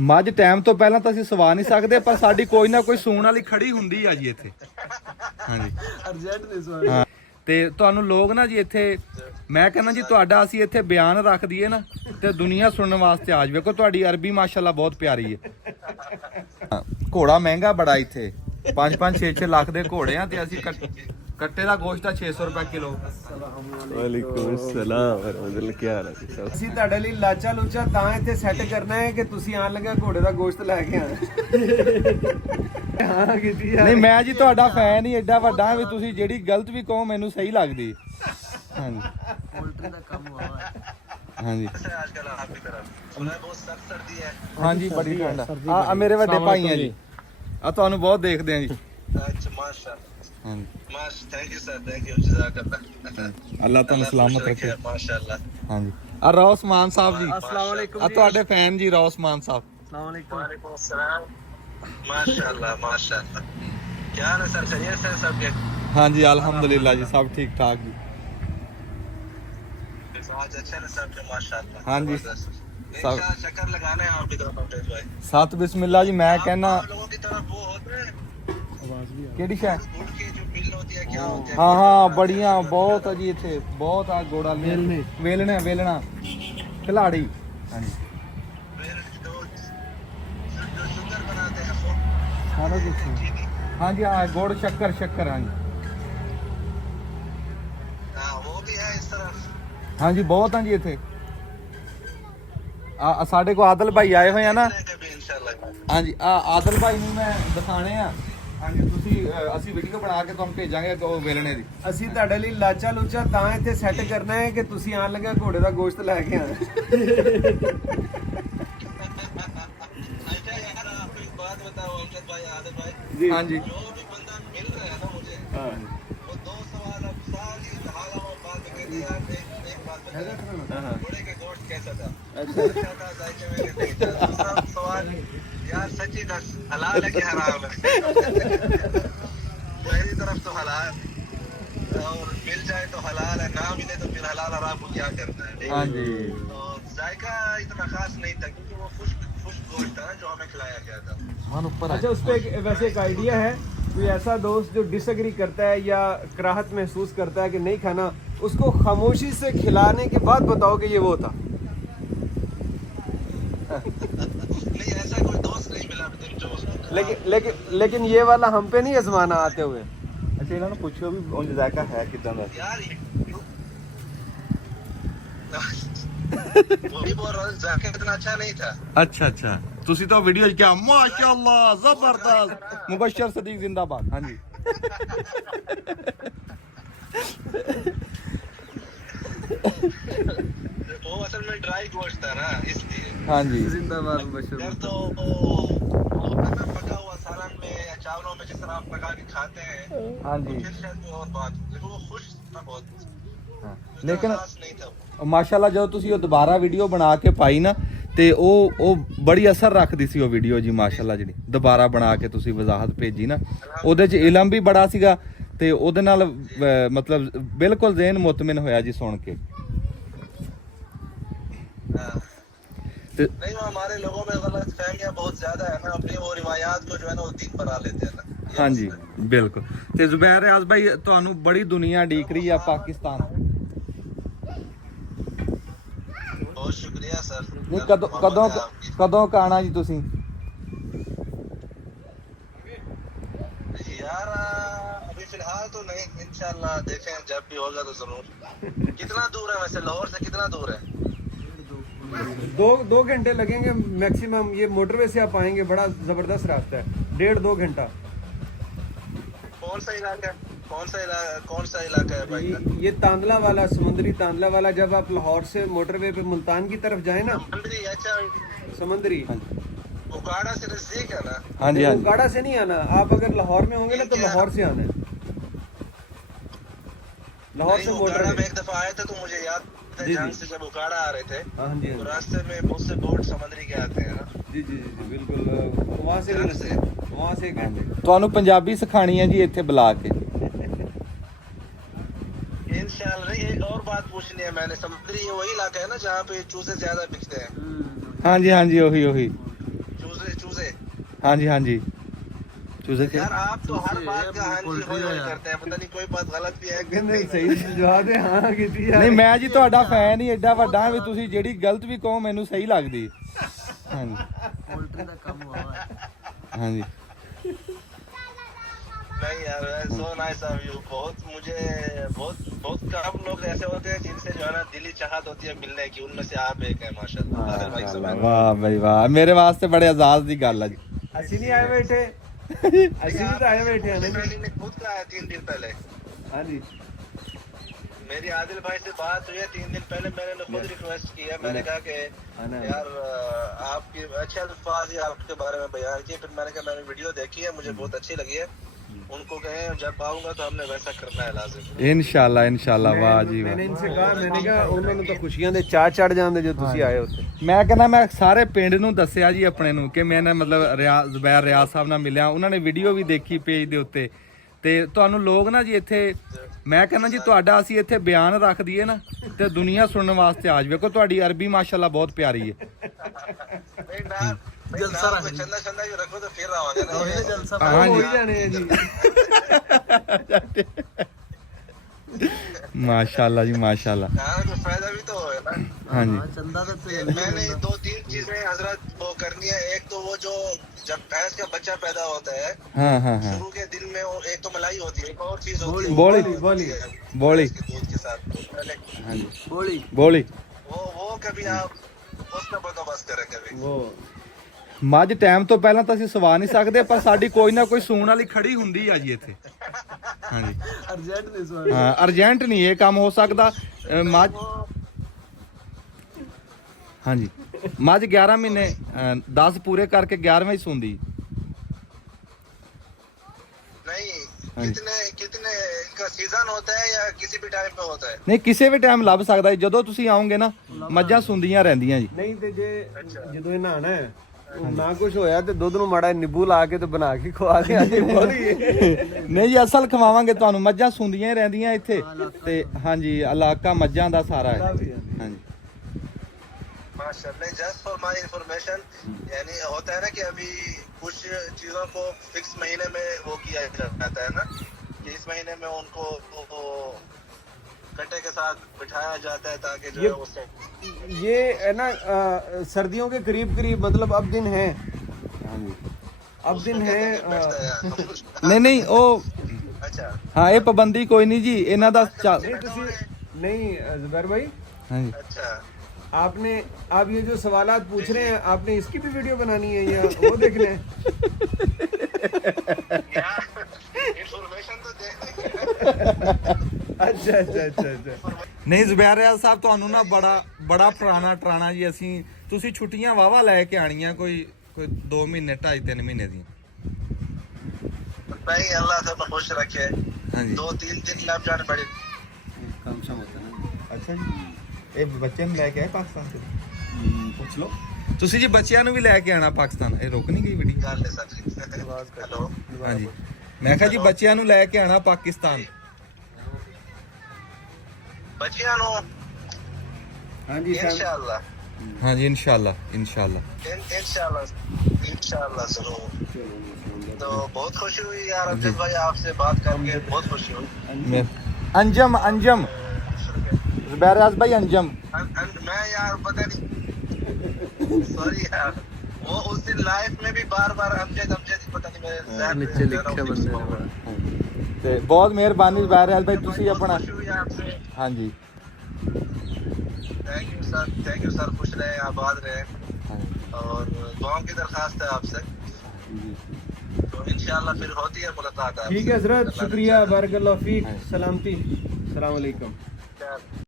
ਮੱਝ ਟਾਈਮ ਤੋਂ ਪਹਿਲਾਂ ਤਾਂ ਅਸੀਂ ਸਵਾ ਨਹੀਂ ਸਕਦੇ, ਪਰ ਸਾਡੀ ਕੋਈ ਨਾ ਕੋਈ ਸੂਣ ਵਾਲੀ ਖੜੀ ਹੁੰਦੀ ਆ ਜੀ ਇੱਥੇ। ਹਾਂਜੀ ਅਰਜੈਂਟ ਨੇ ਸਵਾਲ। ਹਾਂ, ਤੇ ਤੁਹਾਨੂੰ ਲੋਕ ਨਾ ਜੀ ਇੱਥੇ, ਮੈਂ ਕਹਿੰਦਾ ਜੀ ਤੁਹਾਡਾ ਅਸੀਂ ਇੱਥੇ ਬਿਆਨ ਰੱਖ ਦਈਏ ਨਾ ਤੇ ਦੁਨੀਆ ਸੁਣਨ ਵਾਸਤੇ ਆ ਜਾਵੇ। ਕੋ ਤੁਹਾਡੀ ਅਰਬੀ ਮਾਸ਼ਾਅੱਲਾ ਬਹੁਤ ਪਿਆਰੀ ਹੈ। ਹਾਂ, ਘੋੜਾ ਮਹਿੰਗਾ ਬੜਾ ਇੱਥੇ, 5-5 6-6 ਲੱਖ ਦੇ ਘੋੜੇ ਆ ਤੇ ਅਸੀਂ ਕੱਟੇ ਦਾ ਗੋਸ਼ਤ ਆ 600 ਰੁਪਏ ਕਿਲੋ। ਵਾਲੇਕੁਮ ਸਲਾਮ ਵਰਹਿਮਤੁल्लाह, ਕੀ ਹਾਲ ਹੈ ਸਭ? ਅਸੀਂ ਤੁਹਾਡੇ ਲਈ ਲਾਚਾ ਲੂਚਾ ਤਾਂ ਇੱਥੇ ਸੈੱਟ ਕਰਨਾ ਹੈ ਕਿ ਤੁਸੀਂ ਆਣ ਲੱਗਾ ਘੋੜੇ ਦਾ ਗੋਸ਼ਤ ਲੈ ਕੇ ਆਣਾ। ਹਾਂ ਕੀਤੀ ਨਹੀਂ ਮੈਂ ਜੀ ਤੁਹਾਡਾ ਫੈਨ ਹੀ ਐਡਾ ਵੱਡਾ ਵੀ ਤੁਸੀਂ ਜਿਹੜੀ ਗਲਤ ਵੀ ਕਹੋ ਮੈਨੂੰ ਸਹੀ ਲੱਗਦੀ। ਹਾਂਜੀ ਪੋਲਟਰੀ ਦਾ ਕੰਮ ਹੋਇਆ ਹਾਂਜੀ आजकल आपकी तरफ सुना है बहुत सख्त सर्दी है। ਹਾਂਜੀ ਬੜੀ ਠੰਡ ਆ। ਮੇਰੇ ਵੱਡੇ ਭਾਈ ਆ ਜੀ, ਆ ਤੁਹਾਨੂੰ ਬਹੁਤ ਦੇਖਦੇ ਆ ਜੀ। अच्छा माशाल्लाह, ਹਾਂਜੀ thank you sir, thank you, जज़ाकल्लाह। ਅੱਲਾਹ ਤੁਹਾਨੂੰ ਸਲਾਮਤ ਰੱਖੇ। माशाल्लाह। ਹਾਂਜੀ ਆ ਰੌਸਮਾਨ ਸਾਹਿਬ ਜੀ, अस्सलाम वालेकुम ਆ ਤੁਹਾਡੇ ਫੈਨ ਜੀ ਰੌਸਮਾਨ ਸਾਹਿਬ। अस्सलाम वालेकुम। वालेकुम अस्सलाम। माशाल्लाह माशाल्लाह, क्या हाल है सर, खैरियत से सबके? ਹਾਂਜੀ ਅਲਹਮਦੁਲਿल्लाह जी, सब ठीक ठाक जी। आज अच्छे ने सबके माशाल्लाह। हाँ जी। इंशाल्लाह चक्कर लगाने हैं आपकी तरफ अपने भाई। ਸਤ ਬਿਸਮਿਲ੍ਲਾ ਜੀ। ਮੈਂ ਕਹਿਣਾ आप लोगों की तरफ वो होते हैं ਕਿਹੜੀ ਸ਼ੈ? गुड़ की जो मिल होती है, क्या होती है? ਹਾਂ ਹਾਂ ਬੜੀਆਂ ਬਹੁਤ ਆ ਜੀ ਇੱਥੇ, ਬਹੁਤ ਆ ਗੋੜਾ ਵੇਲਣਾ ਵੇਲਣਾ ਖਿਲਾੜੀ। ਹਾਂਜੀ फिर जो शुगर बनाते हैं वो ਸਾਰਾ ਕੁਝ। चीनी। ਹਾਂਜੀ ਆ ਗੁੜ ਸ਼ੱਕਰ ਸ਼ੱਕਰ। ਹਾਂਜੀ हाँ वो भी है इस तरफ। ਹਾਂਜੀ ਬਹੁਤ ਆ ਜੀ ਇੱਥੇ। ਆ ਸਾਡੇ ਕੋਲ ਆਦਲ ਭਾਈ ਆਏ ਹੋਏ ਆ ਨਾ। कभी इंशाल्लाह। ਹਾਂਜੀ ਆ ਆਦਲ ਭਾਈ ਨੂੰ ਮੈਂ ਦਿਖਾਣੇ ਆ। ਹਾਂਜੀ ਤੁਸੀਂ ਅਸੀਂ ਵੀਡੀਓ ਬਣਾ ਕੇ ਤੁਹਾਨੂੰ ਭੇਜਾਂਗੇ ਉਹ ਵੇਲਣੇ ਦੀ। ਅਸੀਂ ਤੁਹਾਡੇ ਲਈ ਲਾਚਾ ਲੂਚਾ ਤਾਂ ਇੱਥੇ ਸੈੱਟ ਕਰਨਾ ਹੈ ਕਿ ਤੁਸੀਂ ਆਣ ਲੱਗਾ ਘੋੜੇ ਦਾ ਗੋਸ਼ਤ ਲੈ ਕੇ ਆਣਾ। अच्छा यार, आपको एक बात बताओ अमजद भाई, आदिल भाई, ਹਾਂਜੀ जो भी बंदा मिल रहा है ना मुझे, वो दो सवाल अब सारी हाल बात कहते यार, एक बात बता, घोड़े का गोश्त कैसा था? अच्छा था, जायके में नहीं था। दूसरा सवाल यार, सच्ची दस हलाल है कि हराम है? मेरी तरफ तो हलाल, और मिल जाए तो हलाल है, ना मिले तो फिर हलाल हराम को क्या करना है। ਹਾਂਜੀ तो जायका इतना खास नहीं था क्योंकि वो खुश्क गोश्त था जो हमें खिलाया गया था। ਮਨ ਉੱਪਰ अच्छा, उस पर वैसे एक आइडिया है, कोई ऐसा दोस्त जो डिसएग्री करता है या कराहत महसूस करता है कि नहीं खाना, उसको खामोशी से खिलाने के बाद बताओ कि ये वो था। नहीं, ऐसा कोई दोस्त नहीं मिला अभी तक जो उसको लेकिन ये वाला हम पे नहीं आजमाना आते हुए। ਅੱਛਾ ਇਹਨਾਂ ਨੂੰ ਪੁੱਛੋ ਵੀ ਉਂਝ ਜ਼ਾਇਕਾ ਹੈ ਕਿਦਾਂ ਦਾ। यार वो भी बोल रहा हूँ, जाके इतना अच्छा नहीं था। ਅੱਛਾ ਅੱਛਾ ਤੁਸੀਂ ਤਾਂ ਵੀਡੀਓ 'ਚ ਕਿਹਾ ਮਾਸ਼ਾਅੱਲਾ ਜ਼ਬਰਦਸਤ ਮੁਬਸ਼ਰ ਸਦੀਕ ਜ਼ਿੰਦਾਬਾਦ। ਹਾਂਜੀ वो असल में ड्राई गोश्त था ना, इसलिए। ਹਾਂਜੀ जिंदाबाद मुबशर। यार तो वो पका हुआ सालन में या चावलों में जिस तरह आप पका के खाते हैं, ਹਾਂਜੀ फिर शायद कोई और बात, लेकिन वो खुश था बहुत, ਹਾਂ। इतना ਲੇਕਿन खास नहीं था वो। ਮਾਸ਼ਾਅੱਲਾ ਜਦੋਂ ਤੁਸੀਂ ਉਹ ਦੁਬਾਰਾ ਵੀਡੀਓ ਬਣਾ ਕੇ ਪਾਈ ਨਾ ਤੇ ਉਹ ਬੜੀ ਅਸਰ ਰੱਖਦੀ ਸੀ ਉਹ ਵੀਡੀਓ ਜੀ। ਮਾਸ਼ਾਅੱਲਾ ਜਿਹੜੀ ਦੁਬਾਰਾ ਬਣਾ ਕੇ ਤੁਸੀਂ ਵਜ਼ਾਹਤ ਭੇਜੀ ਨਾ, ਉਹਦੇ 'ਚ ਇਲਮ ਵੀ ਬੜਾ ਸੀਗਾ ਤੇ ਉਹਦੇ ਨਾਲ ਮਤਲਬ ਬਿਲਕੁਲ ਜ਼ਹਿਨ ਮੁਤਮਿਨ ਹੋਇਆ ਜੀ ਸੁਣ ਕੇ। हाँ। ਤੇ नहीं, वो हमारे लोगों में गलत फहमियां बहुत ज्यादा है ना, अपनी वो रिवायात को जो है ना वो दीन बना लेते हैं ना। ये ਹਾਂਜੀ मसला है। ਬਿਲਕੁਲ। ਤੇ ਜ਼ੁਬੈਰ ਰਿਆਜ਼ ਭਾਈ ਤੁਹਾਨੂੰ ਬੜੀ ਦੁਨੀਆ ਡੀਕ ਰਹੀ ਆ ਪਾਕਿਸਤਾਨ। बहुत शुक्रिया सर। ਨਹੀਂ ਕਦੋਂ ਕਾਣਾ ਜੀ ਤੁਸੀਂ? यार अभी फिलहाल तो नहीं, इंशाल्लाह देखें जब भी होगा तो जरूर। कितना दूर है वैसे, लाहौर से कितना दूर है? दो घंटे लगेंगे मैक्सिमम। ये मोटरवे से आप आएंगे, बड़ा जबरदस्त रास्ता है, 1.5-2 घंटा। कौन सा इलाका है भाई? ये तांदला वाला, समुद्री तांदला वाला। जब आप लाहौर से मोटरवे पे मुल्तान की तरफ जाए ना, समंदरी। अच्छा, समुद्री उकाड़ा से नजदीक है ना? ਹਾਂਜੀ ਹਾਂਜੀ उकाड़ा से नहीं आना। आप अगर लाहौर में होंगे ना तो लाहौर से आना है। लाहौर नहीं, से उकाड़ा में मोटरवे। एक दफा आए थे तो मुझे याद है, जी, जहाँ जी। से जब उकाड़ा आ रहे थे हाँ जी तो हाँ रास्ते में बहुत से बोट समंदरी के आते हैं ना। जी जी जी बिल्कुल। वहाँ से वहाँ से घंटे। ਤੁਹਾਨੂੰ ਪੰਜਾਬੀ ਸਿਖਾਣੀ ਹੈ ਜੀ ਇੱਥੇ ਬੁਲਾ ਕੇ। इंशाल्लाह। नहीं, एक और बात पूछनी है मैंने, समुद्री ये वही इलाका है ना जहाँ पे चूजे ज्यादा बिकते हैं? ਹਾਂਜੀ ਹਾਂਜੀ ਉਹੀ ਹਾਂਜੀ ਹਾਂਜੀ चूजे के यार आप तो हर बात का हाँ जी हो करते हैं, पता नहीं कोई बात गलत भी है कि ਕਹਿੰਦੇ नहीं। ਸਹੀ ਜਵਾਬ ਦੇ ਹਾਂ ਕੀਤੀ ਆ ਨਹੀਂ ਮੈਂ ਜੀ ਤੁਹਾਡਾ ਫੈਨ ਹੀ ਐਡਾ ਵੱਡਾ ਵੀ ਤੁਸੀਂ ਜਿਹੜੀ ਗਲਤ ਵੀ ਕਹੋ ਮੈਨੂੰ ਸਹੀ ਲੱਗਦੀ ਹਾਂਜੀ पोल्ट्री का कम हुआ है। ਹਾਂਜੀ नहीं यार सो नाइस ऑफ यू। बहुत मुझे बहुत कम लोग ऐसे होते हैं जिनसे जो है ना दिली चाहत होती है मिलने की, उनमें से आप एक है माशाल्लाह। आदिल भाई से बात ਵਾਹ ਬਈ ਵਾਹ ਮੇਰੇ ਵਾਸਤੇ ਬੜੇ ਆਜ਼ਾਦ ਦੀ ਗੱਲ ਹੈ ਜੀ ਅਸੀਂ ਨਹੀਂ ਆਏ ਬੈਠੇ ਅਸੀਂ ਵੀ ਤਾਂ ਆਏ ਬੈਠੇ ਹਾਂ मैंने ने खुद कहा है 3 दिन पहले। ਹਾਂਜੀ मेरी आदिल भाई से बात हुई है 3 दिन पहले, मैंने खुद रिक्वेस्ट की है। मैंने कहा कि यार आपकी अच्छे अल्फाज ही आपके बारे में बयान किए। फिर मैंने कहा मैंने वीडियो देखी है, मुझे बहुत अच्छी लगी है। उनको कहें जब आऊंगा तो हमने वैसा करना है लाजिम। ਇਨਸ਼ਾਅੱਲਾ ਵਾਹ ਜੀ ਵਾਹ मैंने इनसे कहा, मैंने कहा ਉਹਨਾਂ ਨੂੰ ਤਾਂ ਖੁਸ਼ੀਆਂ ਦੇ ਚਾਹ ਚੜ ਜਾਂਦੇ ਜੋ ਤੁਸੀਂ ਆਏ ਉੱਥੇ। ਮੈਂ ਕਹਿੰਦਾ ਮੈਂ ਸਾਰੇ ਪਿੰਡ ਨੂੰ ਦੱਸਿਆ ਜੀ ਆਪਣੇ ਨੂੰ ਕਿ ਮੈਂ ਨਾ ਮਤਲਬ ਜ਼ੁਬੈਰ ਰਿਆਜ਼ ਸਾਹਿਬ ਨਾਲ ਮਿਲਿਆ, ਉਹਨਾਂ ਨੇ ਵੀਡੀਓ ਵੀ ਦੇਖੀ ਪੇਜ ਦੇ ਉੱਤੇ ਤੇ ਤੁਹਾਨੂੰ ਲੋਕ ਨਾ ਜੀ ਇੱਥੇ ਮੈਂ ਕਹਿੰਦਾ ਜੀ ਤੁਹਾਡਾ ਅਸੀਂ ਇੱਥੇ ਬਿਆਨ ਰੱਖ ਦਈਏ ਨਾ ਤੇ ਦੁਨੀਆ ਸੁਣਨ ਵਾਸਤੇ ਆ ਜਾਵੇ। ਵੇਖੋ ਤੁਹਾਡੀ ਅਰਬੀ ਮਾਸ਼ਾਅੱਲਾ ਬਹੁਤ ਪਿਆਰੀ ਹੈ। नहीं ना जलसा चंदा चंदा जो रखो तो फिर आवांगे ना। रोहित जलसा हाँ ਹੋ जी ਹੀ ਜਾਣੇ ਆ ਜੀ माशाल्लाह जी माशाल्लाह हाँ तो फायदा भी तो है ना। हाँ जी हाँ, चंदा तो जल्दी मैंने बनता। 2-3 चीजें हजरत वो करनी है। एक तो वो जो जब भैंस का बच्चा पैदा होता है हाँ हाँ हाँ शुरू के दिन में वो एक तो मलाई होती है, एक और चीज होती है बोली बोली बोली के दूध के साथ। पहले हाँ जी बोली बोली वो कभी आप उसका बंदोबस्त करें कभी। ਉਹ ਮੱਝ ਟਾਈਮ ਤੋਂ ਪਹਿਲਾਂ ਤਾਂ ਅਸੀਂ ਸਵਾ ਨਹੀਂ ਸਕਦੇ, ਪਰ ਸਾਡੀ ਕੋਈ ਨਾ ਕੋਈ ਸੂਣ ਵਾਲੀ ਖੜੀ ਹੁੰਦੀ ਆ ਜੀ ਇੱਥੇ ਹਾਂਜੀ अर्जेंट नहीं सुना। ਹਾਂ ਅਰਜੈਂਟ ਨਹੀਂ ਇਹ ਕੰਮ ਹੋ ਸਕਦਾ ਮੱਝ ਹਾਂਜੀ ਮੱਝ 11 ਮਹੀਨੇ 10 ਪੂਰੇ ਕਰਕੇ 11ਵਾਂ ਹੀ ਸੂੰਦੀ नहीं हाँ जी। कितने इनका सीजन होता है या किसी भी टाइम पे होता है? ਨਹੀਂ ਕਿਸੇ ਵੀ ਟਾਈਮ ਲੱਭ ਸਕਦਾ ਜੀ, ਜਦੋਂ ਤੁਸੀਂ ਆਓਗੇ ਨਾ ਮੱਝਾਂ ਸੁੰਦੀਆਂ ਰਹਿੰਦੀਆਂ ਜੀ। ਨਹੀਂ ਤੇ ਜੇ ਜਦੋਂ ਇਹ ਨਹਾਣਾ ਹੈ ਉਹ ਨਾ ਕੁਝ ਹੋਇਆ ਤੇ ਦੁੱਧ ਨੂੰ ਮਾੜਾ ਨਿੰਬੂ ਲਾ ਕੇ ਤੇ ਬਣਾ ਕੇ ਖਵਾ ਦੇ ਅੱਜ ਬੋਲੀ ਨਹੀਂ ਜੀ ਅਸਲ ਖਵਾਵਾਂਗੇ ਤੁਹਾਨੂੰ, ਮੱਝਾਂ ਸੁੰਦੀਆਂ ਹੀ ਰਹਿੰਦੀਆਂ ਇੱਥੇ ਤੇ ਹਾਂਜੀ ਇਲਾਕਾ ਮੱਝਾਂ ਦਾ ਸਾਰਾ ਹੈ ਹਾਂਜੀ माशाल्लाह। जस्ट फॉर माय इंफॉर्मेशन, यानी होता है ना कि अभी कुछ चीजों को फिक्स महीने में वो किया जाता है ना कि इस महीने में उनको वो कट्टे के साथ बिठाया जाता है ताकि जो है उससे ये है ना सर्दियों के करीब करीब मतलब अब दिन है अब दिन है ਨਹੀਂ ਨਹੀਂ ਉਹ अच्छा ਹਾਂ ਇਹ ਪਾਬੰਦੀ ਕੋਈ ਨਹੀਂ ਜੀ ਇਹਨਾਂ ਦਾ नहीं तुसी नहीं जुबैर भाई ਹਾਂਜੀ अच्छा आपने आप ये जो सवालात पूछ रहे हैं आपने इसकी भी वीडियो बनानी है या वो देखने है इंफॉर्मेशन तो देने अच्छा अच्छा अच्छा अच्छा ਨਹੀਂ ਜ਼ੁਬੈਰ ਰਿਆਜ਼ ਸਾਹਿਬ ਤੁਹਾਨੂੰ ਨਾ ਬੜਾ ਪੁਰਾਣਾ ਜੀ ਅਸੀਂ ਤੁਸੀਂ ਛੁੱਟੀਆਂ ਵਾਵਾ ਲੈ ਕੇ ਆਣੀਆਂ ਕੋਈ 2 ਮਹੀਨੇ 2.5-3 ਮਹੀਨੇ ਦੀ भाई अल्लाह सब खुश रखे। ਹਾਂਜੀ 2-3 दिन लग जाने पड़े। कम सम होता है ना। ਅੱਛਾ ਜੀ ਇਹ ਬੱਚਿਆਂ ਨੂੰ ਲੈ ਕੇ ਆਏ ਪਾਕਿਸਤਾਨ ਤੋਂ पूछ लो। ਤੁਸੀਂ ਜੀ ਬੱਚਿਆਂ ਨੂੰ ਵੀ ਲੈ ਕੇ ਆਣਾ ਪਾਕਿਸਤਾਨ, ਇਹ ਰੁਕ ਨਹੀਂ ਗਈ ਵੀਡੀਓ निकाल ले सर। हेलो ਹਾਂਜੀ ਮੈਂ ਕਿਹਾ ਜੀ ਬੱਚਿਆਂ ਨੂੰ ਲੈ ਕੇ ਆਣਾ ਪਾਕਿਸਤਾਨ बचिया नो हाँ जी सर इंशाल्लाह ਹਾਂਜੀ ਇਨਸ਼ਾਅੱਲਾ ਇਨਸ਼ਾਅੱਲਾ इंशाल्लाह जरूर। तो बहुत खुशी हुई यार अब्दुल भाई आपसे बात करके, बहुत खुशी हुई। अंजम जुबैर रियाज भाई अंजम मैं यार पता नहीं सॉरी यार वो उस दिन लाइफ में भी बार अमजद पता नहीं मेरे ज़हन में नीचे जो है ना लिखे वो fix बंदे हुआ। ने। ਤੇ ਬਹੁਤ ਮਿਹਰਬਾਨੀ जुबैर रियाज भाई ਤੁਸੀਂ बहुत ਆਪਣਾ खुशी हुई आपसे। ਹਾਂਜੀ थैंक यू सर खुश रहे आबाद रहे और दुआओं की दरखास्त है आपसे। तो इंशाल्लाह फिर होती है मुलाकात आपसे। ठीक है हजरत शुक्रिया बारकल्लाह फीक सलामती अस्सलाम वालेकुम। आपसे